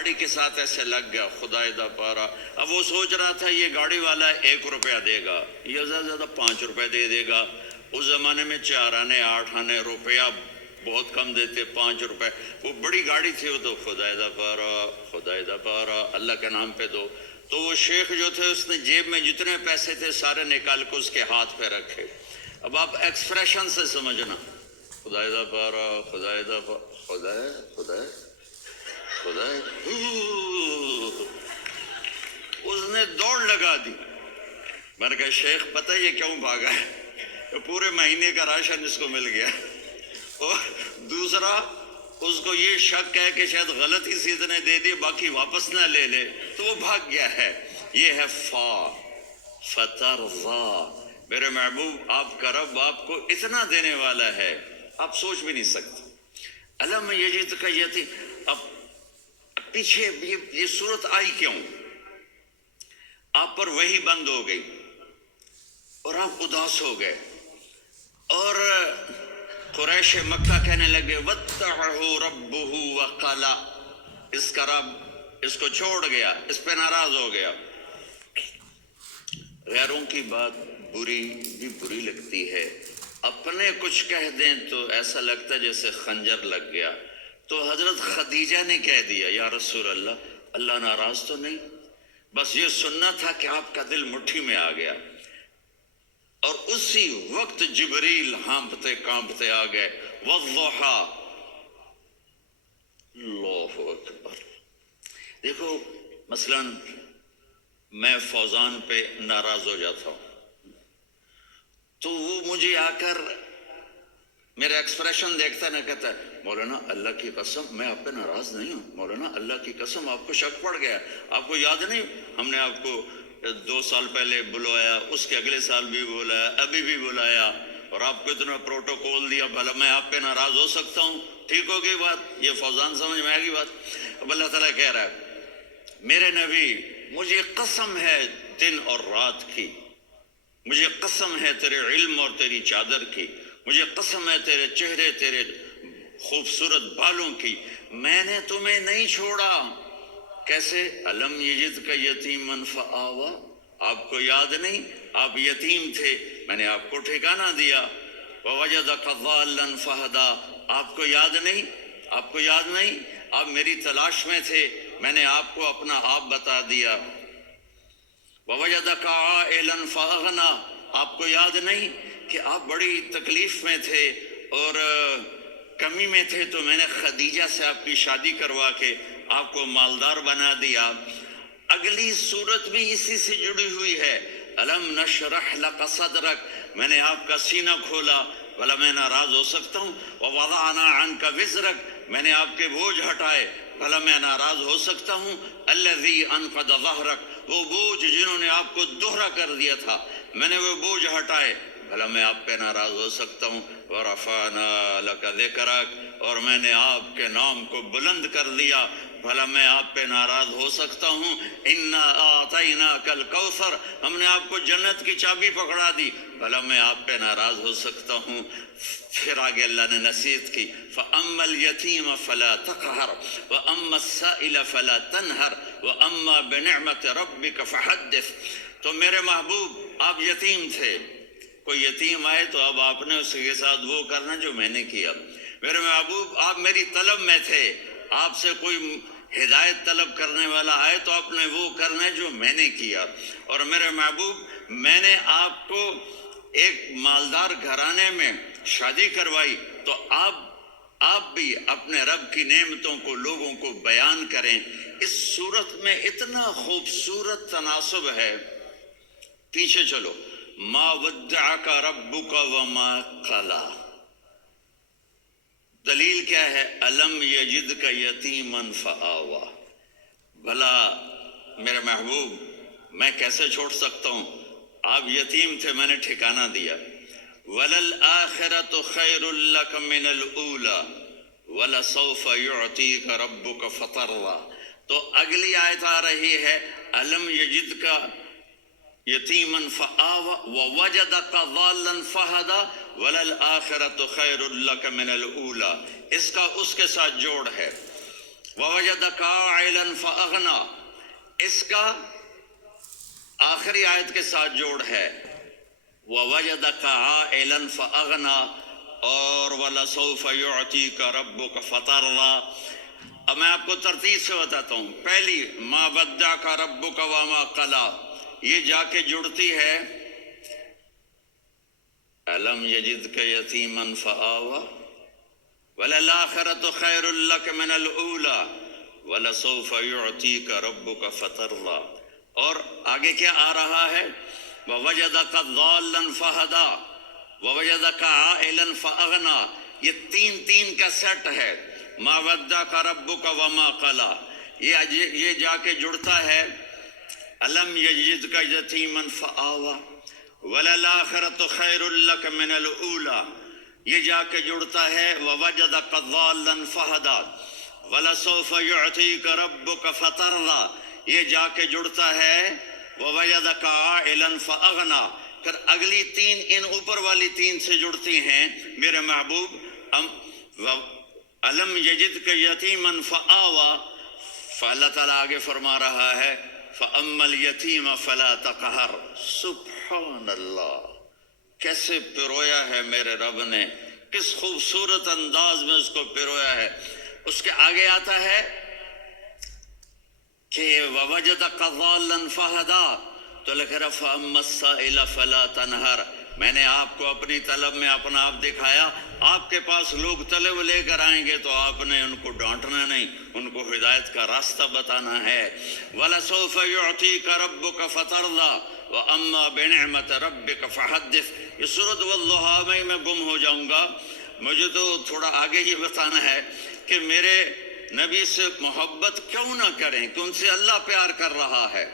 گاڑی کے ساتھ ایسے لگ گیا، خدا دا پارا۔ اب وہ سوچ رہا تھا یہ گاڑی والا 1 روپیہ دے گا، یہ زیادہ زیادہ 5 روپے دے گا۔ اس زمانے میں 4 آنے 8 آنے روپیہ بہت کم دیتے، 5 روپے۔ وہ بڑی گاڑی تھی، وہ تو خدا دا پارا اللہ کے نام پہ دو۔ تو وہ شیخ جو تھے اس نے جیب میں جتنے پیسے تھے سارے نکال کے اس کے ہاتھ پہ رکھے۔ اب آپ ایکسپریشن سے سمجھنا، خدا دا پارا خدا اس نے دوڑ لگا دی۔ میں نے کہا شیخ پتہ یہ کیوں بھاگا ہے؟ پورے مہینے کا راشن اس کو مل گیا۔ اور دوسرا اس کو یہ شک ہے کہ شاید غلطی سے اتنے دے دی، باقی واپس نہ لے لے، تو وہ بھاگ گیا ہے۔ یہ ہے فترضا۔ میرے محبوب آپ کا رب آپ کو اتنا دینے والا ہے آپ سوچ بھی نہیں سکتے۔ علم یجد کا یتیم۔ اب پیچھے یہ صورت آئی کیوں؟ آپ پر وحی بند ہو گئی اور آپ اداس ہو گئے، اور قریش مکہ کہنے لگے وَاتَّعَهُ رَبُّهُ وَقَلَا، اس کا رب اس کو چھوڑ گیا، اس پہ ناراض ہو گیا۔ غیروں کی بات بری لگتی ہے، اپنے کچھ کہہ دیں تو ایسا لگتا ہے جیسے خنجر لگ گیا۔ تو حضرت خدیجہ نے کہہ دیا یا رسول اللہ، اللہ ناراض تو نہیں؟ بس یہ سننا تھا کہ آپ کا دل مٹھی میں آ گیا۔ اور اسی وقت جبریل ہانپتے کانپتے آ گئے، والضحا، اللہ اکبر۔ دیکھو مثلا میں فوزان پہ ناراض ہو جاتا ہوں تو وہ مجھے آ کر میرا ایکسپریشن دیکھتا نہ کہتا ہے مولانا اللہ کی قسم میں آپ پہ ناراض نہیں ہوں، مولانا اللہ کی قسم آپ کو شک پڑ گیا، آپ کو یاد نہیں ہم نے آپ کو 2 سال پہلے بلایا، اس کے اگلے سال بھی بلایا، ابھی بھی بلایا، اور آپ کو اتنا پروٹوکول دیا، بھلا میں آپ پہ ناراض ہو سکتا ہوں؟ ٹھیک ہو گئی بات؟ یہ فوزان سمجھ میں آ گئی بات؟ اب اللہ تعالیٰ کہہ رہا ہے میرے نبی مجھے قسم ہے دن اور رات کی، مجھے قسم ہے تیرے علم اور تیری چادر کی، مجھے قسم ہے تیرے چہرے تیرے خوبصورت بالوں کی، میں نے تمہیں نہیں چھوڑا۔ کیسے؟ علم یجد کا یتیمن فآوا، آپ کو یاد نہیں آپ یتیم تھے، میں نے آپ کو ٹھکانہ دیا۔ ووجدک ضالا فہدا، آپ کو یاد نہیں آپ میری تلاش میں تھے، میں نے آپ کو اپنا آپ بتا دیا۔ ووجدک عائلا فاغنا، آپ کو یاد نہیں کہ آپ بڑی تکلیف میں تھے اور کمی میں تھے، تو میں نے خدیجہ سے آپ کی شادی کروا کے آپ کو مالدار بنا دیا۔ اگلی صورت بھی اسی سے جڑی ہوئی ہے، الم نشرح لک صدرک، میں نے آپ کا سینہ کھولا، بھلا میں ناراض ہو سکتا ہوں؟ ووضعنا عنک وزرک، میں نے آپ کے بوجھ ہٹائے، بھلا میں ناراض ہو سکتا ہوں؟ الذی انقض ظہرک، وہ بوجھ جنہوں نے آپ کو دوہرا کر دیا تھا، میں نے وہ بوجھ ہٹائے، بھلا میں آپ پہ ناراض ہو سکتا ہوں؟ ورفعنا لک ذکرک، اور میں نے آپ کے نام کو بلند کر دیا، بھلا میں آپ پہ ناراض ہو سکتا ہوں؟ انا اعطیناک الکوثر، ہم نے آپ کو جنت کی چابی پکڑا دی، بھلا میں آپ پہ ناراض ہو سکتا ہوں؟ پھر آگے اللہ نے نصیحت کی، فَأَمَّا الْيَتِيمَ فَلَا تَقْهَرْ وَأَمَّا السَّائِلَ فَلَا تَنْهَرْ وَأَمَّا بِنِعْمَةِ رَبِّكَ فَحَدِّثْ۔ تو میرے محبوب آپ یتیم تھے، کوئی یتیم آئے تو اب آپ نے اس کے ساتھ وہ کرنا جو میں نے کیا۔ میرے محبوب آپ میری طلب میں تھے، آپ سے کوئی ہدایت طلب کرنے والا آئے تو آپ نے وہ کرنا جو میں نے کیا۔ اور میرے محبوب میں نے آپ کو ایک مالدار گھرانے میں شادی کروائی، تو آپ بھی اپنے رب کی نعمتوں کو لوگوں کو بیان کریں۔ اس صورت میں اتنا خوبصورت تناسب ہے، پیچھے چلو، ما ودعک ربک وما قلی، دلیل کیا ہے؟ الم یجدک یتیما فآوا۔ بھلا میرے محبوب میں کیسے چھوڑ سکتا ہوں؟ آپ یتیم تھے، میں نے ٹھکانہ دیا۔ وَلَلْآخِرَةُ خَيْرٌ لَكَ مِنَ الْأُولَى وَلَسَوْفَ يُعْطِيكَ رَبُّكَ فَتَرْضَىٰ۔ تو اگلی آیت آ رہی ہے الم یجدک یتیما فآوا ووجدک ضالا فہدا وللآخرۃ خیر لک من الاولی، اس کا اس کے ساتھ جوڑ ہے۔ وَوَجَدَكَ عَائِلًا فَأَغْنَى، اس کا آخری آیت کے ساتھ جوڑ ہے وَوَجَدَكَ عَائِلًا فَأَغْنَى اور وَلَسَوْفَ يُعْتِيكَ رَبُّكَ فَتَرْضَى۔ اب میں آپ کو ترتیب سے بتاتا ہوں۔ پہلی مَا وَدَّعَكَ رَبُّكَ وَمَا قَلَىٰ، یہ جا کے جڑتی ہے أَلَمْ يَجِدْكَ يَتِيمًا فَآوَىٰ وَلَلْآخِرَةُ خَيْرٌ لَكَ مِنَ الْأُولَىٰ وَلَسَوْفَ يُعْتِيكَ رَبُّكَ فَتَرْضَىٰ۔ اور آگے کیا آ رہا ہے؟ وَوَجَدَكَ ضَالًّا فَهَدَىٰ وَوَجَدَكَ عَائِلًا فَأَغْنَىٰ، یہ تین کا سیٹ ہے۔ مَا وَدَّعَكَ رَبُّكَ وَمَا قَلَىٰ، یہ جا کے جڑتا ہے أَلَمْ يَجِدْكَ يَتِيمًا فَآوَىٰ وَلَلْآخِرَةُ خَيْرٌ لَكَ مِنَ الْأُولَىٰ، یہ جا کے جڑتا ہے وَوَجَدَكَ ضَالًّا فَهَدَىٰ وَلَسَوْفَ يُعْتِيكَ رَبُّكَ فَتَرْضَىٰ، یہ جا کے جڑتا ہے وَوَجَدَكَ عَائِلًا فَأَغْنَىٰ۔ پھر اگلی تین ان اوپر والی تین سے جڑتی ہیں میرے محبوب۔ أَلَمْ يَجِدْكَ يَتِيمًا فَآوَىٰ، فاللہ تعالیٰ آگے فرما رہا ہے فَأَمَّا الْيَتِيمَ فَلَا تَقْهَرْ۔ سبحان اللہ، کیسے پرویا ہے میرے رب نے، کس خوبصورت انداز میں اس کو پرویا ہے۔ اس کے آگے آتا ہے کہ وَوَجَدَكَ ضَالًّا فَهَدَىٰ، تو لکھ رہا فَأَمَّا السَّائِلَ فَلَا تَنْهَرْ، میں نے آپ کو اپنی طلب میں اپنا آپ دکھایا۔ آپ کے پاس لوگ طلب لے کر آئیں گے تو آپ نے ان کو ڈانٹنا نہیں، ان کو ہدایت کا راستہ بتانا ہے۔ وَلَسَوْفَ يُعْتِيكَ رَبُّكَ فَتَرْضَىٰ وَأَمَّا بِنِعْمَةِ رَبِّكَ فَحَدِّثْ۔ یہ سورۃ والضحیٰ میں گم ہو جاؤں گا، مجھے تو تھوڑا آگے یہ بتانا ہے کہ میرے نبی سے محبت کیوں نہ کریں، کہ ان سے اللہ پیار کر رہا ہے،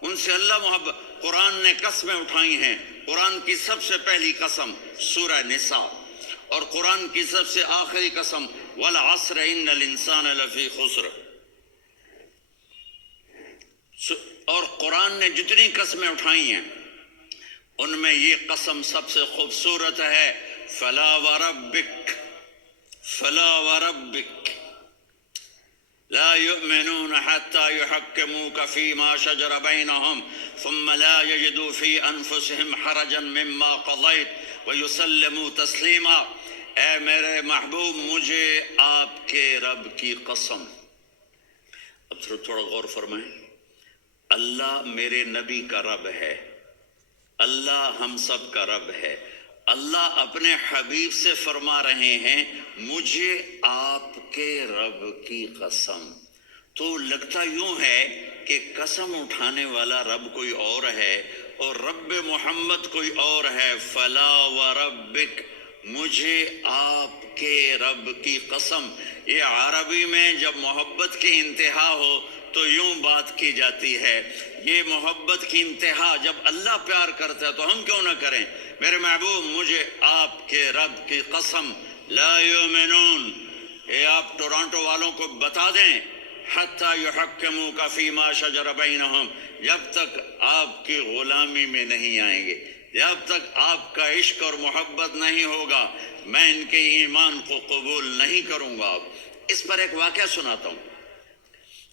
ان سے اللہ محبت۔ قرآن نے قسمیں اٹھائی ہیں، قرآن کی سب سے پہلی قسم سورہ نساء، اور قرآن کی سب سے آخری قسم وَالْعَصْرِ إِنَّ الْإِنسَانَ لَفِي خُسْرٍ۔ اور قرآن نے جتنی قسمیں اٹھائی ہیں ان میں یہ قسم سب سے خوبصورت ہے، فَلَا وَرَبِّكَ فَلَا وَرَبِّكَ لا يؤمنون حتى يحكموك فيما شجر بينهم ثم لا يجدوا في أنفسهم حرجا مما قضيت ويسلموا تسليما۔ اے میرے محبوب، مجھے آپ کے رب کی قسم۔ اب تھوڑا غور فرمائیں، اللہ میرے نبی کا رب ہے، اللہ ہم سب کا رب ہے۔ اللہ اپنے حبیب سے فرما رہے ہیں مجھے آپ کے رب کی قسم۔ تو لگتا یوں ہے کہ قسم اٹھانے والا رب کوئی اور ہے اور رب محمد کوئی اور ہے۔ فلا وربک، مجھے آپ کے رب کی قسم۔ یہ عربی میں جب محبت کی انتہا ہو تو یوں بات کی جاتی ہے، یہ محبت کی انتہا جب اللہ پیار کرتا ہے تو ہم کیوں نہ کریں۔ میرے محبوب، مجھے آپ کے رب کی قسم، لا یؤمنون، اے آپ ٹورانٹو والوں کو بتا دیں، حتی یحکموک فیما شجر بینہم، جب تک آپ کی غلامی میں نہیں آئیں گے، جب تک آپ کا عشق اور محبت نہیں ہوگا، میں ان کے ایمان کو قبول نہیں کروں گا۔ اس پر ایک واقعہ سناتا ہوں۔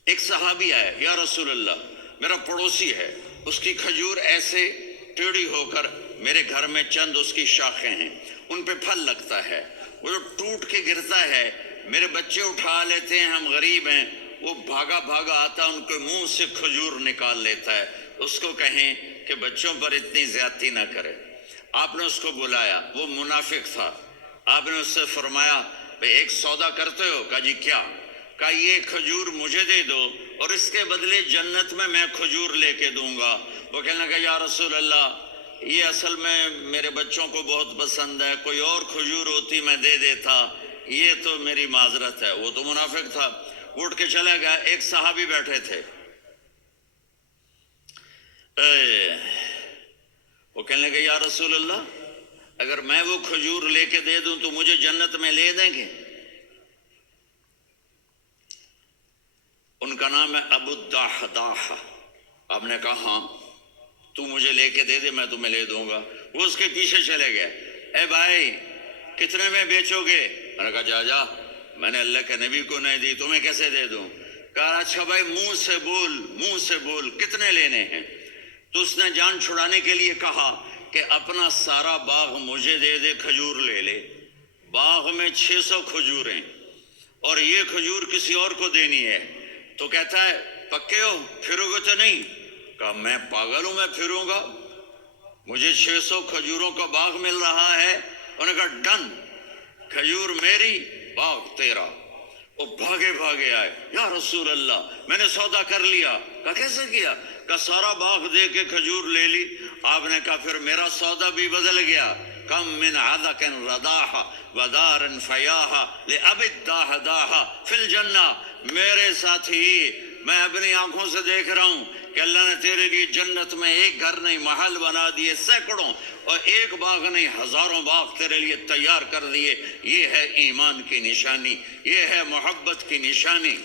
ایک صحابی آیا، یا رسول اللہ، میرا پڑوسی ہے، اس کی کھجور ایسے ٹیڑھی ہو کر میرے گھر میں چند اس کی شاخیں ہیں، ان پہ پھل لگتا ہے، وہ جو ٹوٹ کے گرتا ہے، میرے بچے اٹھا لیتے ہیں، ہم غریب ہیں، وہ بھاگا بھاگا آتا ان کے منہ سے کھجور نکال لیتا ہے۔ اس کو کہیں کہ بچوں پر اتنی زیادتی نہ کرے۔ آپ نے اس کو بلایا، وہ منافق تھا، آپ نے اس سے فرمایا بھئی ایک سودا کرتے ہو؟ کہا جی کیا؟ کہا یہ کھجور مجھے دے دو اور اس کے بدلے جنت میں کھجور لے کے دوں گا۔ وہ کہنے لگا یا رسول اللہ، یہ اصل میں میرے بچوں کو بہت پسند ہے، کوئی اور کھجور ہوتی میں دے دیتا، یہ تو میری معذرت ہے۔ وہ تو منافق تھا، اٹھ کے چلا گیا۔ ایک صحابی بیٹھے تھے، وہ کہنے لگے یا رسول اللہ، اگر میں وہ کھجور لے کے دے دوں تو مجھے جنت میں لے دیں گے؟ ان کا نام ہے ابو الدحداح۔ آپ نے کہا ہاں، تو مجھے لے کے دے دے، میں تمہیں لے دوں گا۔ وہ اس کے پیچھے چلے گئے، اے بھائی کتنے میں بیچو گے؟ میں نے کہا جا جا، میں نے اللہ کے نبی کو نہیں دی، تمہیں کیسے دے دوں؟ کہا اچھا بھائی منہ سے بول کتنے لینے ہیں؟ تو اس نے جان چھڑانے کے لیے کہا کہ اپنا سارا باغ مجھے دے دے، کھجور لے لے۔ باغ میں 600 کھجوریں اور یہ کھجور کسی اور کو دینی ہے۔ تو کہتا ہے پکے ہو، پھرو گے تو نہیں؟ کہا میں پاگل ہوں، میں پھروں گا؟ مجھے 600 کھجوروں کا باغ مل رہا ہے۔ انہوں نے کہا ڈن، کھجور میری، باغ تیرا۔ وہ بھاگے آئے، یا رسول اللہ میں نے سودا کر لیا۔ کہا کیسے کیا؟ کہا سارا باغ دے کے کھجور لے لی۔ آپ نے کہا پھر میرا سودا بھی بدل گیا۔ کم من عدق رداح ودار فیاح لأبد داہ داہ فی الجنہ۔ میرے ساتھی، میں اپنی آنکھوں سے دیکھ رہا ہوں کہ اللہ نے تیرے لیے جنت میں ایک گھر نہیں محل بنا دیے سینکڑوں، اور ایک باغ نہیں ہزاروں باغ تیرے لیے تیار کر دیے۔ یہ ہے ایمان کی نشانی، یہ ہے محبت کی نشانی۔